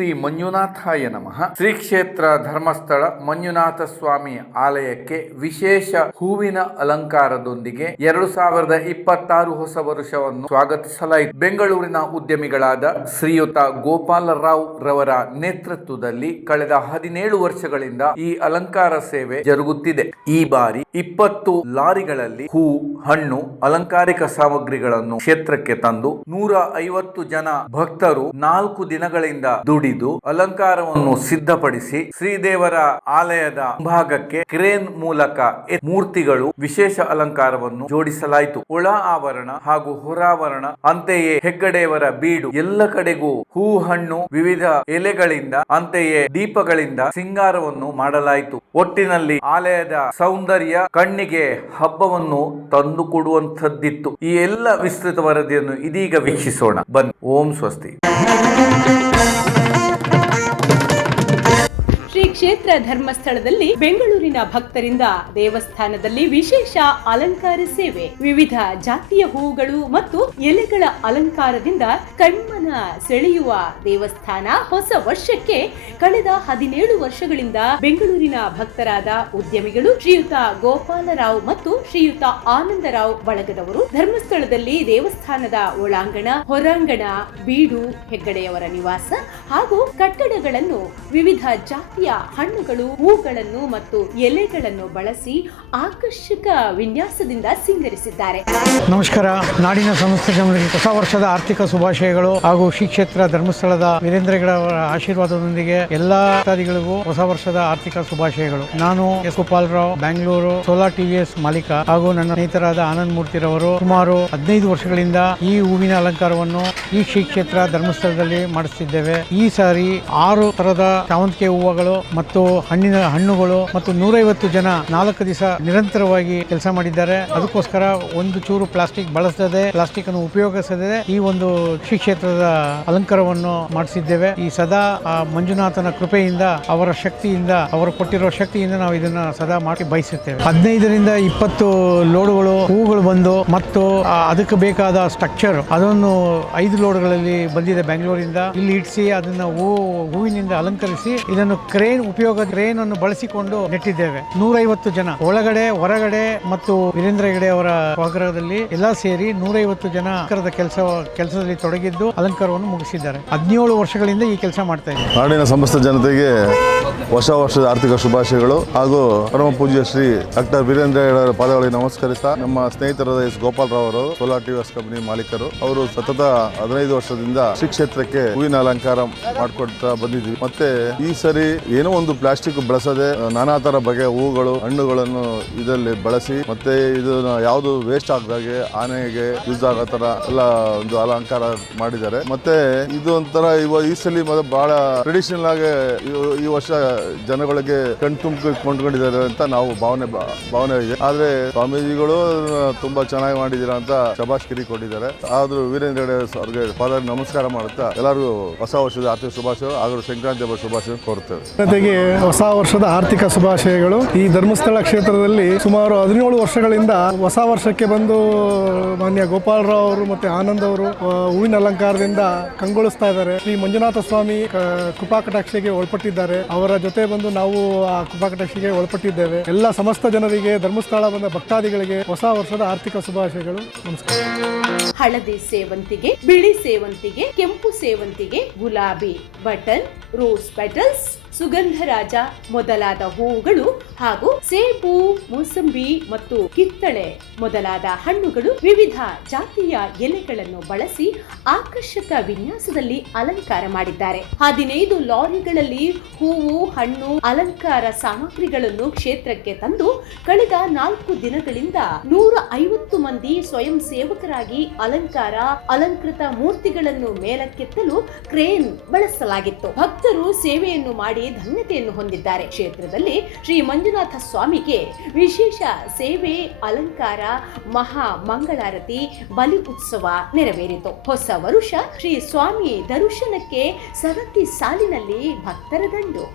ಶ್ರೀ ಮಂಜುನಾಥಾಯ ನಮಃ. ಶ್ರೀ ಕ್ಷೇತ್ರ ಧರ್ಮಸ್ಥಳ ಮಂಜುನಾಥ ಸ್ವಾಮಿ ಆಲಯಕ್ಕೆ ವಿಶೇಷ ಹೂವಿನ ಅಲಂಕಾರದೊಂದಿಗೆ 2026 ಹೊಸ ವರ್ಷವನ್ನು ಸ್ವಾಗತಿಸಲಾಯಿತು. ಬೆಂಗಳೂರಿನ ಉದ್ಯಮಿಗಳಾದ ಶ್ರೀಯುತ ಗೋಪಾಲರಾವ್ ರವರ ನೇತೃತ್ವದಲ್ಲಿ ಕಳೆದ 17 ವರ್ಷಗಳಿಂದ ಈ ಅಲಂಕಾರ ಸೇವೆ ಜರುಗುತ್ತಿದೆ. ಈ ಬಾರಿ 20 ಲಾರಿಗಳಲ್ಲಿ ಹೂ, ಹಣ್ಣು, ಅಲಂಕಾರಿಕ ಸಾಮಗ್ರಿಗಳನ್ನು ಕ್ಷೇತ್ರಕ್ಕೆ ತಂದು 150 ಜನ ಭಕ್ತರು 4 ದಿನಗಳಿಂದ ದುಡಿದು ಅಲಂಕಾರವನ್ನು ಸಿದ್ಧಪಡಿಸಿ ಶ್ರೀದೇವರ ಆಲಯದ ಭಾಗಕ್ಕೆ ಕ್ರೇನ್ ಮೂಲಕ ಮೂರ್ತಿಗಳು ವಿಶೇಷ ಅಲಂಕಾರವನ್ನು ಜೋಡಿಸಲಾಯಿತು. ಒಳ ಆವರಣ ಹಾಗೂ ಹೊರಾವರಣ, ಅಂತೆಯೇ ಹೆಗ್ಗಡೆಯವರ ಬೀಡು ಎಲ್ಲ ಕಡೆಗೂ ಹೂ, ಹಣ್ಣು, ವಿವಿಧ ಎಲೆಗಳಿಂದ, ಅಂತೆಯೇ ದೀಪಗಳಿಂದ ಸಿಂಗಾರವನ್ನು ಮಾಡಲಾಯಿತು. ಒಟ್ಟಿನಲ್ಲಿ ಆಲಯದ ಸೌಂದರ್ಯ ಕಣ್ಣಿಗೆ ಹಬ್ಬವನ್ನು ತಂದು ಕೊಡುವಂತದ್ದಿತ್ತು. ಈ ಎಲ್ಲ ವಿಸ್ತೃತ ವರದಿಯನ್ನು ಇದೀಗ ವೀಕ್ಷಿಸೋಣ ಬನ್ನಿ. ಓಂ ಸ್ವಸ್ತಿ. ಶ್ರೀ ಕ್ಷೇತ್ರ ಧರ್ಮಸ್ಥಳದಲ್ಲಿ ಬೆಂಗಳೂರಿನ ಭಕ್ತರಿಂದ ದೇವಸ್ಥಾನದಲ್ಲಿ ವಿಶೇಷ ಅಲಂಕಾರ ಸೇವೆ, ವಿವಿಧ ಜಾತಿಯ ಹೂಗಳು ಮತ್ತು ಎಲೆಗಳ ಅಲಂಕಾರದಿಂದ ಕಣ್ಮನ ಸೆಳೆಯುವ ದೇವಸ್ಥಾನ ಹೊಸ ವರ್ಷಕ್ಕೆ ಕಳೆದ 17 ವರ್ಷಗಳಿಂದ ಬೆಂಗಳೂರಿನ ಭಕ್ತರಾದ ಉದ್ಯಮಿಗಳು ಶ್ರೀಯುತ ಗೋಪಾಲರಾವ್ ಮತ್ತು ಶ್ರೀಯುತ ಆನಂದರಾವ್ ಬಳಗದವರು ಧರ್ಮಸ್ಥಳದಲ್ಲಿ ದೇವಸ್ಥಾನದ ಒಳಾಂಗಣ, ಹೊರಾಂಗಣ, ಬೀಡು, ಹೆಗ್ಗಡೆಯವರ ನಿವಾಸ ಹಾಗೂ ಕಟ್ಟಡಗಳನ್ನು ವಿವಿಧ ಜಾತಿಯ ಹಣ್ಣುಗಳು, ಹೂಗಳನ್ನು ಮತ್ತು ಎಲೆಗಳನ್ನು ಬಳಸಿ ಆಕರ್ಷಕ ವಿನ್ಯಾಸದಿಂದ ಸಿಂಗರಿಸಿದ್ದಾರೆ. ನಮಸ್ಕಾರ. ನಾಡಿನ ಸಮಸ್ತ ಜನರಿಗೆ ಹೊಸ ವರ್ಷದ ಆರ್ಥಿಕ ಶುಭಾಶಯಗಳು ಹಾಗೂ ಶ್ರೀ ಕ್ಷೇತ್ರ ಧರ್ಮಸ್ಥಳದ ವೀರೇಂದ್ರ ಹೆಗ್ಗಡೆಯವರ ಆಶೀರ್ವಾದದೊಂದಿಗೆ ಎಲ್ಲಾ ಭಕ್ತಾದಿಗಳಿಗೂ ಹೊಸ ವರ್ಷದ ಆರ್ಥಿಕ ಶುಭಾಶಯಗಳು. ನಾನು ಎಸ್ ಗೋಪಾಲರಾವ್, ಬೆಂಗಳೂರು ಸೋಲಾರ್ ಟಿವಿಎಸ್ ಮಾಲೀಕ ಹಾಗೂ ನನ್ನ ಸ್ನೇಹಿತರಾದ ಆನಂದ್ ಮೂರ್ತಿರವರು ಸುಮಾರು 15 ವರ್ಷಗಳಿಂದ ಈ ಹೂವಿನ ಅಲಂಕಾರವನ್ನು ಈ ಶ್ರೀ ಕ್ಷೇತ್ರ ಧರ್ಮಸ್ಥಳದಲ್ಲಿ ಮಾಡಿಸುತ್ತಿದ್ದೇವೆ. ಈ ಸಾರಿ 6 ತರದ ಶಾವಂತಿಗೆ ಹೂವುಗಳು ಮತ್ತು ಹಣ್ಣುಗಳು ಮತ್ತು 150 ಜನ 4 ದಿವಸ ನಿರಂತರವಾಗಿ ಕೆಲಸ ಮಾಡಿದ್ದಾರೆ. ಅದಕ್ಕೋಸ್ಕರ ಒಂದು ಚೂರು ಪ್ಲಾಸ್ಟಿಕ್ ಬಳಸದೆ, ಪ್ಲಾಸ್ಟಿಕ್ ಅನ್ನು ಉಪಯೋಗಿಸದೆ ಈ ಒಂದು ಶ್ರೀ ಕ್ಷೇತ್ರದ ಅಲಂಕಾರವನ್ನು ಮಾಡಿಸಿದ್ದೇವೆ. ಈ ಸದಾ ಮಂಜುನಾಥನ ಕೃಪೆಯಿಂದ, ಅವರ ಶಕ್ತಿಯಿಂದ, ಅವರು ಕೊಟ್ಟಿರೋ ಶಕ್ತಿಯಿಂದ ನಾವು ಇದನ್ನ ಸದಾ ಮಾಡಿ ಬಯಸುತ್ತೇವೆ. 15ರಿಂದ 20 ಲೋಡ್ಗಳು ಹೂಗಳು ಬಂದು ಮತ್ತು ಅದಕ್ಕೆ ಬೇಕಾದ ಸ್ಟ್ರಕ್ಚರ್ ಅದನ್ನು 5 ಲೋಡ್ಗಳಲ್ಲಿ ಬಂದಿದೆ ಬೆಂಗಳೂರಿಂದ. ಇಲ್ಲಿ ಇಡಿಸಿ ಅದನ್ನ ಹೂವಿನಿಂದ ಅಲಂಕರಿಸಿ ಇದನ್ನು ಕ್ರೇನ್ ಅನ್ನು ಬಳಸಿಕೊಂಡು ನೆಟ್ಟಿದ್ದೇವೆ. 150 ಜನ ಒಳಗಡೆ, ಹೊರಗಡೆ ಮತ್ತು ವೀರೇಂದ್ರ ಹೆಗ್ಗಡೆ ಅವರ ಸ್ವಗೃಹದಲ್ಲಿ ಎಲ್ಲ ಸೇರಿ 150 ಜನ ಕೆಲಸದಲ್ಲಿ ತೊಡಗಿದ್ದು ಅಲಂಕಾರವನ್ನು ಮುಗಿಸಿದ್ದಾರೆ. 17 ವರ್ಷಗಳಿಂದ ಈ ಕೆಲಸ ಮಾಡ್ತಾ ಇದ್ದಾರೆ. ನಾಡಿನ ಸಮಸ್ತ ಜನತೆಗೆ ಹೊಸ ವರ್ಷದ ಆರ್ಥಿಕ ಶುಭಾಶಯಗಳು ಹಾಗೂ ಪರಮ ಪೂಜ್ಯ ಶ್ರೀ ಡಾಕ್ಟರ್ ವೀರೇಂದ್ರ ಹೆಗ್ಗಡೆ ಪಾದಗಳಿಗೆ ನಮಸ್ಕರಿಸ್ತಾ, ನಮ್ಮ ಸ್ನೇಹಿತರಾದ ಎಸ್ ಗೋಪಾಲರಾವ್ ಅವರು ಸೋಲಾರ್ ಟಿವಿಎಸ್ ಕಂಪನಿ ಮಾಲೀಕರು, ಅವರು ಸತತ 15 ವರ್ಷದಿಂದ ಶ್ರೀ ಕ್ಷೇತ್ರಕ್ಕೆ ಹೂವಿನ ಅಲಂಕಾರ ಮಾಡ್ಕೊಡ್ತಾ ಬಂದಿದ್ವಿ. ಮತ್ತೆ ಈ ಸರಿ ಏನೋ ಒಂದು ಪ್ಲಾಸ್ಟಿಕ್ ಬಳಸದೆ ನಾನಾ ತರ ಬಗೆಯ ಹೂಗಳು, ಹಣ್ಣುಗಳನ್ನು ಇದರಲ್ಲಿ ಬಳಸಿ ಮತ್ತೆ ಇದನ್ನ ಯಾವುದು ವೇಸ್ಟ್ ಆಗದಾಗೆ ಆನೆಗೆ ಯೂಸ್ ಆಗೋ ತರ ಎಲ್ಲ ಒಂದು ಅಲಂಕಾರ ಮಾಡಿದ್ದಾರೆ. ಮತ್ತೆ ಇದು ಒಂಥರ ಈ ಸಲ ಬಹಳ ಟ್ರೆಡಿಷನಲ್ ಆಗಿ ಈ ವರ್ಷ ಜನಗಳಿಗೆ ಕೊಂಡ್ಕೊಂಡಿದ್ದಾರೆ ಅಂತ ನಾವು ಭಾವನೆ ಇದೆ. ಆದ್ರೆ ಸ್ವಾಮೀಜಿಗಳು ತುಂಬಾ ಚೆನ್ನಾಗಿ ಮಾಡಿದೀರ ಅಂತ ಶಬಾಷ್ಗಿರಿ ಕೊಟ್ಟಿದ್ದಾರೆ. ಆದ್ರೂ ವೀರೇಂದ್ರ ಹೆಗ್ಗಡೆ ಅವ್ರಿಗೆ ಪಾದ ನಮಸ್ಕಾರ ಮಾಡುತ್ತಾ ಎಲ್ಲರಿಗೂ ಹೊಸ ವರ್ಷದ ಆರ್ಥಿಕ ಶುಭಾಶಯ ಹಾಗೂ ಸಂಕ್ರಾಂತಿ ಹಬ್ಬ ಶುಭಾಶಯ ಕೋರುತ್ತೇವೆ. ಜೊತೆಗೆ ಹೊಸ ವರ್ಷದ ಆರ್ಥಿಕ ಶುಭಾಶಯಗಳು. ಈ ಧರ್ಮಸ್ಥಳ ಕ್ಷೇತ್ರದಲ್ಲಿ ಸುಮಾರು 17 ವರ್ಷಗಳಿಂದ ಹೊಸ ವರ್ಷಕ್ಕೆ ಬಂದು ಮಾನ್ಯ ಗೋಪಾಲರಾವ್ ಅವರು ಮತ್ತೆ ಆನಂದ್ ಅವರು ಹೂವಿನ ಅಲಂಕಾರದಿಂದ ಕಂಗೊಳಿಸ್ತಾ ಇದ್ದಾರೆ. ಶ್ರೀ ಮಂಜುನಾಥ ಸ್ವಾಮಿ ಕೃಪಾಕಟಾಕ್ಷಿಗೆ ಒಳಪಟ್ಟಿದ್ದಾರೆ. ಅವರ ಜೊತೆ ಬಂದು ನಾವು ಆ ಕೃಪಾಕಟಾಕ್ಷಿಗೆ ಒಳಪಟ್ಟಿದ್ದೇವೆ. ಎಲ್ಲ ಸಮಸ್ತ ಜನರಿಗೆ, ಧರ್ಮಸ್ಥಳ ಬಂದ ಭಕ್ತಾದಿಗಳಿಗೆ ಹೊಸ ವರ್ಷದ ಆರ್ಥಿಕ ಶುಭಾಶಯಗಳು. ನಮಸ್ಕಾರ. ಹಳದಿ ಸೇವಂತಿಗೆ, ಬಿಳಿ ಸೇವಂತಿಗೆ, ಕೆಂಪು ಸೇವಂತಿಗೆ, ಗುಲಾಬಿ, ಬಟನ್, ರೋಸ್ ಪೆಟಲ್ಸ್, ಸುಗಂಧರಾಜ ಮೊದಲಾದ ಹೂವುಗಳು ಹಾಗೂ ಸೇಬು, ಮೂಸಂಬಿ ಮತ್ತು ಕಿತ್ತಳೆ ಮೊದಲಾದ ಹಣ್ಣುಗಳು, ವಿವಿಧ ಜಾತಿಯ ಎಲೆಗಳನ್ನು ಬಳಸಿ ಆಕರ್ಷಕ ವಿನ್ಯಾಸದಲ್ಲಿ ಅಲಂಕಾರ ಮಾಡಿದ್ದಾರೆ. 15 ಲಾರಿಗಳಲ್ಲಿ ಹೂವು, ಹಣ್ಣು, ಅಲಂಕಾರ ಸಾಮಗ್ರಿಗಳನ್ನು ಕ್ಷೇತ್ರಕ್ಕೆ ತಂದು ಕಳೆದ 4 ದಿನಗಳಿಂದ 150 ಮಂದಿ ಸ್ವಯಂ ಸೇವಕರಾಗಿ ಅಲಂಕೃತ ಮೂರ್ತಿಗಳನ್ನು ಮೇಲಕ್ಕೆತ್ತಲು ಕ್ರೇನ್ ಬಳಸಲಾಗಿತ್ತು. ಭಕ್ತರು ಸೇವೆಯನ್ನು ಮಾಡಿ ಧನ್ಯತೆಯನ್ನು ಹೊಂದಿದ್ದಾರೆ. ಕ್ಷೇತ್ರದಲ್ಲಿ ಶ್ರೀ ಮಂಜುನಾಥ ಸ್ವಾಮಿಗೆ ವಿಶೇಷ ಸೇವೆ, ಅಲಂಕಾರ, ಮಹಾ ಮಂಗಳಾರತಿ, ಬಲಿ ಉತ್ಸವ ನೆರವೇರಿತು. ಹೊಸ ವರುಷ ಶ್ರೀ ಸ್ವಾಮಿ ದರ್ಶನಕ್ಕೆ ಸರತಿ ಸಾಲಿನಲ್ಲಿ ಭಕ್ತರ ದಂಡು.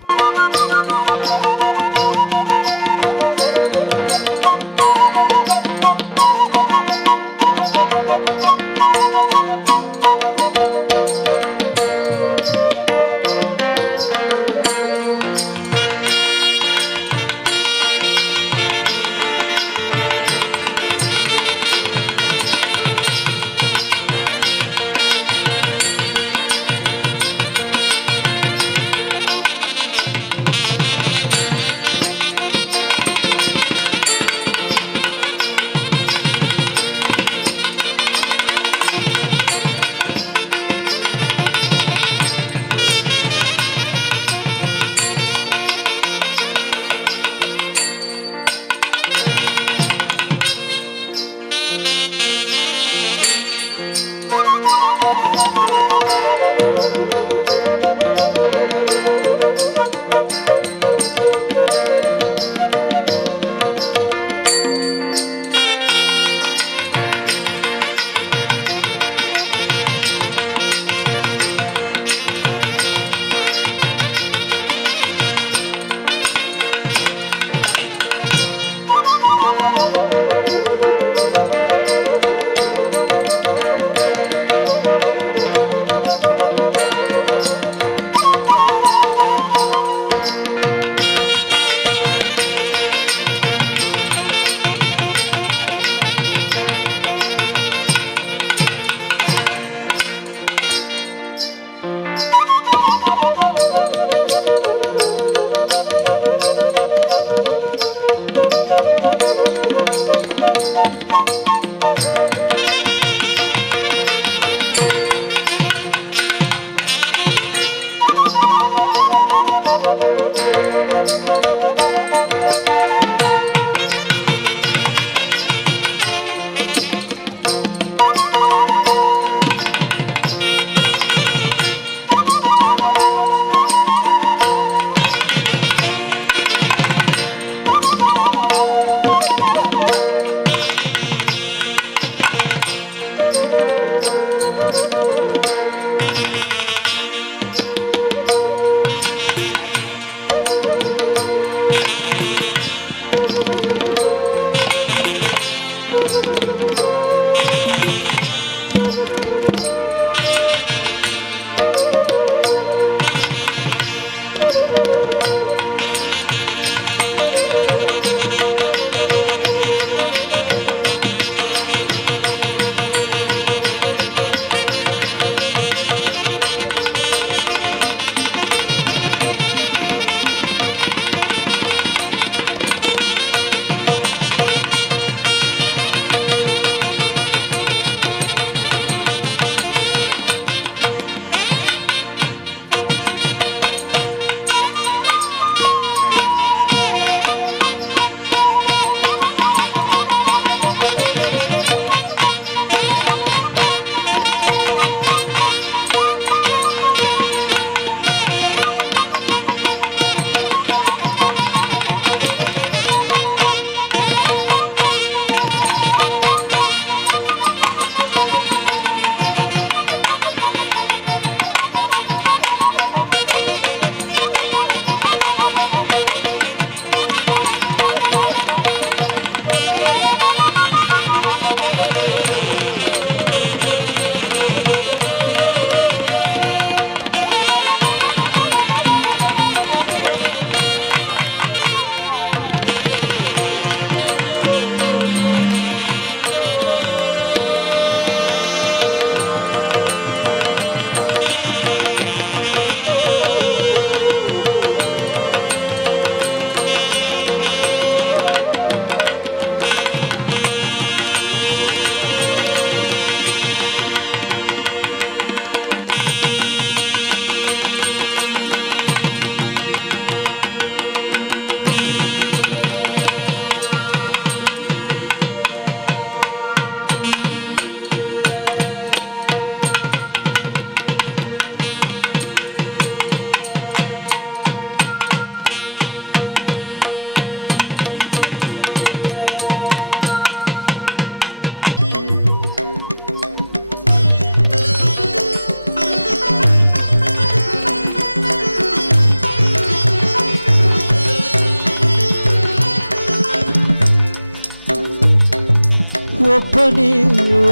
ಒಬ್ಬನೇ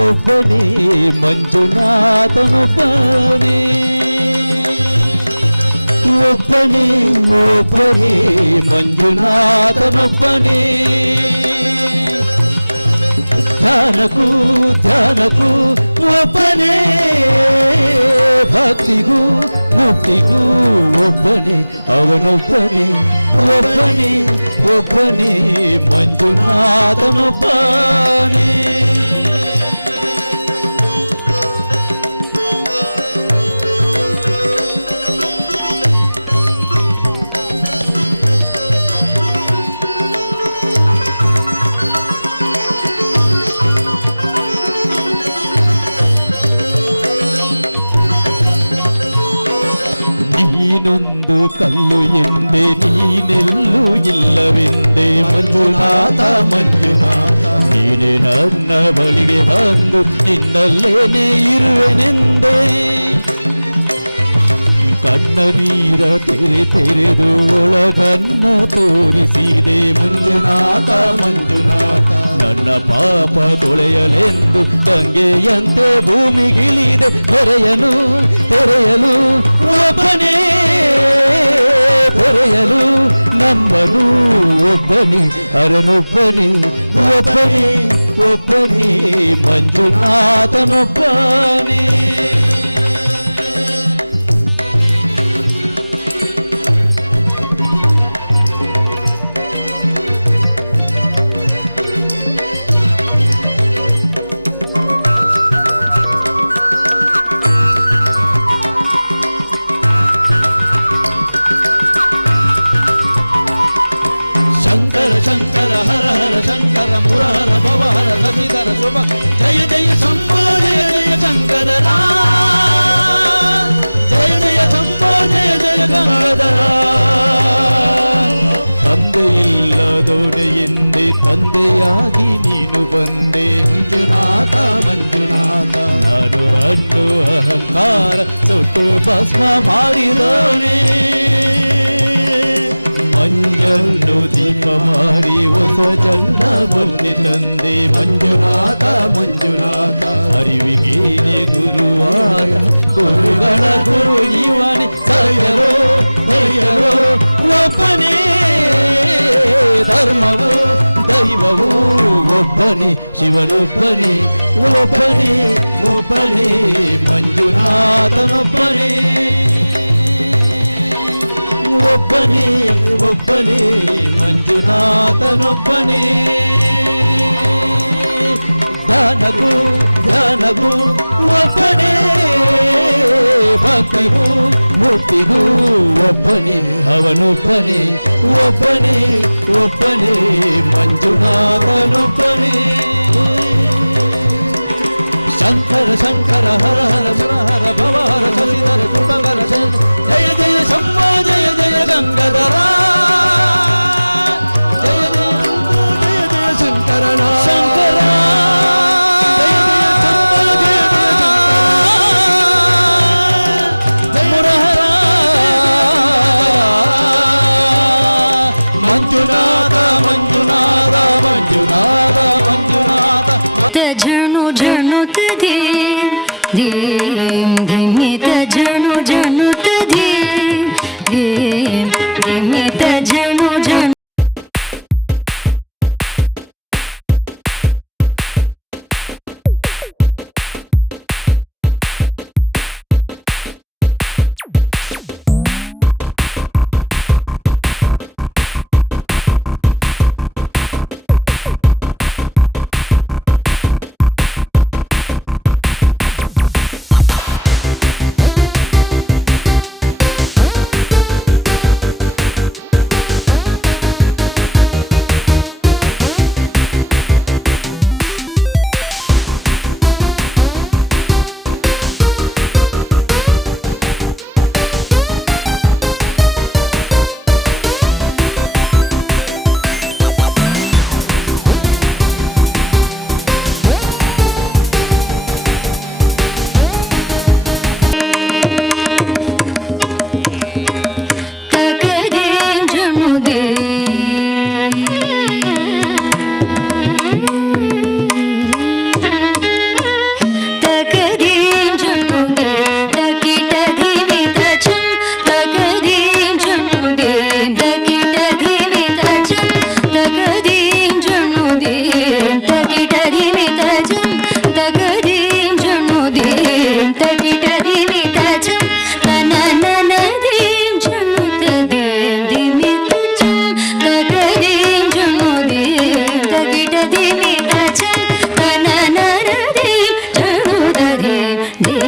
ಒಬ್ಬನೇ ಮಂಜುನಾಥನೊಬ್ಬನೇ ಒಬ್ಬನೇ ಒಬ್ಬನೇ ಮಂಜುನಾಥನೊಬ್ಬನೇ ಧ್ಯಾನಕ್ಕೂ ಧ್ಯಾನಕ್ಕೂ ಒಬ್ಬನೇ ಭಕ್ತಿಗೂ ಮುಕ್ತಿಗೂ ಒಬ್ಬನೇ ಅವನೊಬ್ಬನೇ ಒಬ್ಬನೇ ಒಬ್ಬನೇ ಮಂಜುನಾಥನೊಬ್ಬನೇ ನೀನೊಂದು ಕಲ್ಲು ಎಂದೆ ನೀನೆಲ್ಲೂ ಇಲ್ಲವೆಂದೆ ಮಂಜುನಾಥ ಮಂಜುನಾಥ ನೀನೆ ನನ್ನ ಬಳಿಗೆ ಬಂದು ನಿನ್ನಲ್ಲೇನೆ ಇರುವೆನೆಂದೆ ಕಣ್ಣ ನೀರ ತೆರೆದು ಒಳಗನ್ನ ತೋರಿಸಿದೆ ಮಂಜುನಾಥ ಮಂಜುನಾಥ ನನ್ನ ಪಾಪ ತೊಳೆಯಲೆಂದು ಗಂಗೆಯಂತೆ ಭೂಮಿಗಿಳಿದೆ ತೆರೆಯಲು ಒಬ್ಬನೇ ತೆರೆಯಲು ನಂಬನು ಒಬ್ಬನೇ ಅರನೊಬ್ಬನೇ ಒಬ್ಬನೇ ಒಬ್ಬನೇ ಮಂಜುನಾಥನೊಬ್ಬನೇ ಶಂಕರ ಹರ ಹರ ಶಂಕರ ಮುರಹರ ಭವಹರ ಶಶಿಧರ ಶುಭ ಜಯ ಜಯ ಶಂಭೋ ಜಯ ಜಯ ಶಂಕರ ಜಯ ಜಯ ಶಂಭೋ ಜಯ ಜಯ ಗಂಗಾಧರ ತಂದೆಯಿಲ್ಲದೋಡೆ ಎಂದೇ ತಂದೆಯಾಗಿ ನೀನು ಬಂದೆ ಮಂಜುನಾಥ ಮಂಜುನಾಥ ನಾನು ಅನ್ನು ಅಹಂಕಾರ ಸುಟ್ಟು ಭಸ್ಮ ಮಾಡಿದೋನೆ ಮಂಜನ್ನು ದೀಪ ಮಾರಿ ಹೊಸ ಜನ್ಮ ಬನ್ನಿ ತಂದೆ ಮಂಜುನಾಥ ಮಂಜುನಾಥ ಅರಿವಿಗೇನೆ ಗುರುವಾರ ಗುರುಗಳ ಗುರು ಇವನೇ ಸರಿಯರೋ ದಯರೋ ಒಬ್ಬನೇ ಧರ್ಮವು ದೈವವು ಒಬ್ಬನೇ ಶಿವನೊಬ್ಬನೇ ಒಬ್ಬನೇ ಒಬ್ಬನೇ ಮಂಜುನಾಥನೊಬ್ಬನೇ ಒಬ್ಬನೇ ಒಬ್ಬನೇ ಮಂಜುನಾಥನೊಬ್ಬನೇ ಧ್ಯಾನಗೂ ಧ್ಯಾನಗೂ ಒಬ್ಬನೇ ಭಕ್ತಿಗೂ ಮುಕ್ತಿಗೂ ಒಬ್ಬನೇ ಅವನೊಬ್ಬನೇ ಒಬ್ಬನೇ ಒಬ್ಬನೇ ಮಂಜುನಾಥನೊಬ್ಬನೇ ಶಂಕರ ಶಂಕರ ಹರ ಹರ ಸುರಹರ ಭವಹರ ಶಶಿಧರ ಶುಭಕರ ಜಯ ಜಯ ಶಂಭೋ ಜಯ ಜಯ ಗಂಗಾಧರ ಜಯ ಜಯ ಜಯ ಜಯ ಶಂಕರನ ಶಂಕರ ಜಯ ಜಯ ಶಂಭೋ ಜಯ ಜಯ ಶಂಕರ ಮುರಹರ ಮಂಜುನಾಥ ಮಂಜುನಾಥ ಮಂಜುನಾಥ ಮಂಜುನಾಥ झणु झणुत धीम धीम धीमित झणु झणुत धीम धीम धीमित झणु झणु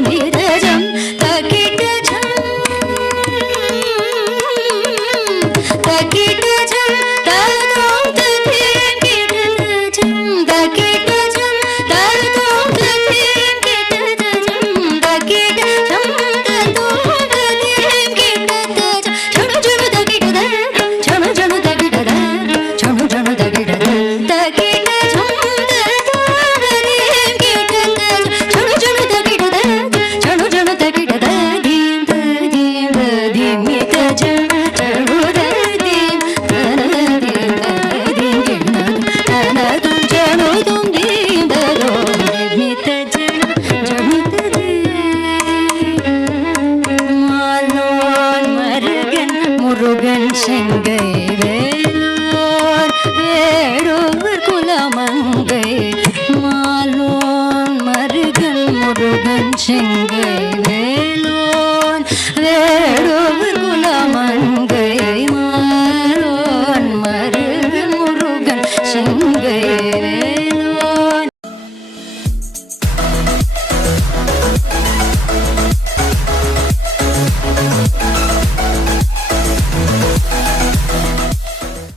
धिमितजं तकिटजं तकिटजं तदों तदीं किटजं तकिटजं तदों तदीं किटजं तकिटजं तदों तदीं किटजं झणु झणु तकिटजं झणु झणु तकिटजं झणु झणु तकिटजं तकिटजं முருகன் செங்கை வேலோன் வேடுவர் குலமங்கை மாலோன் மருகன் முருகன் செங்கை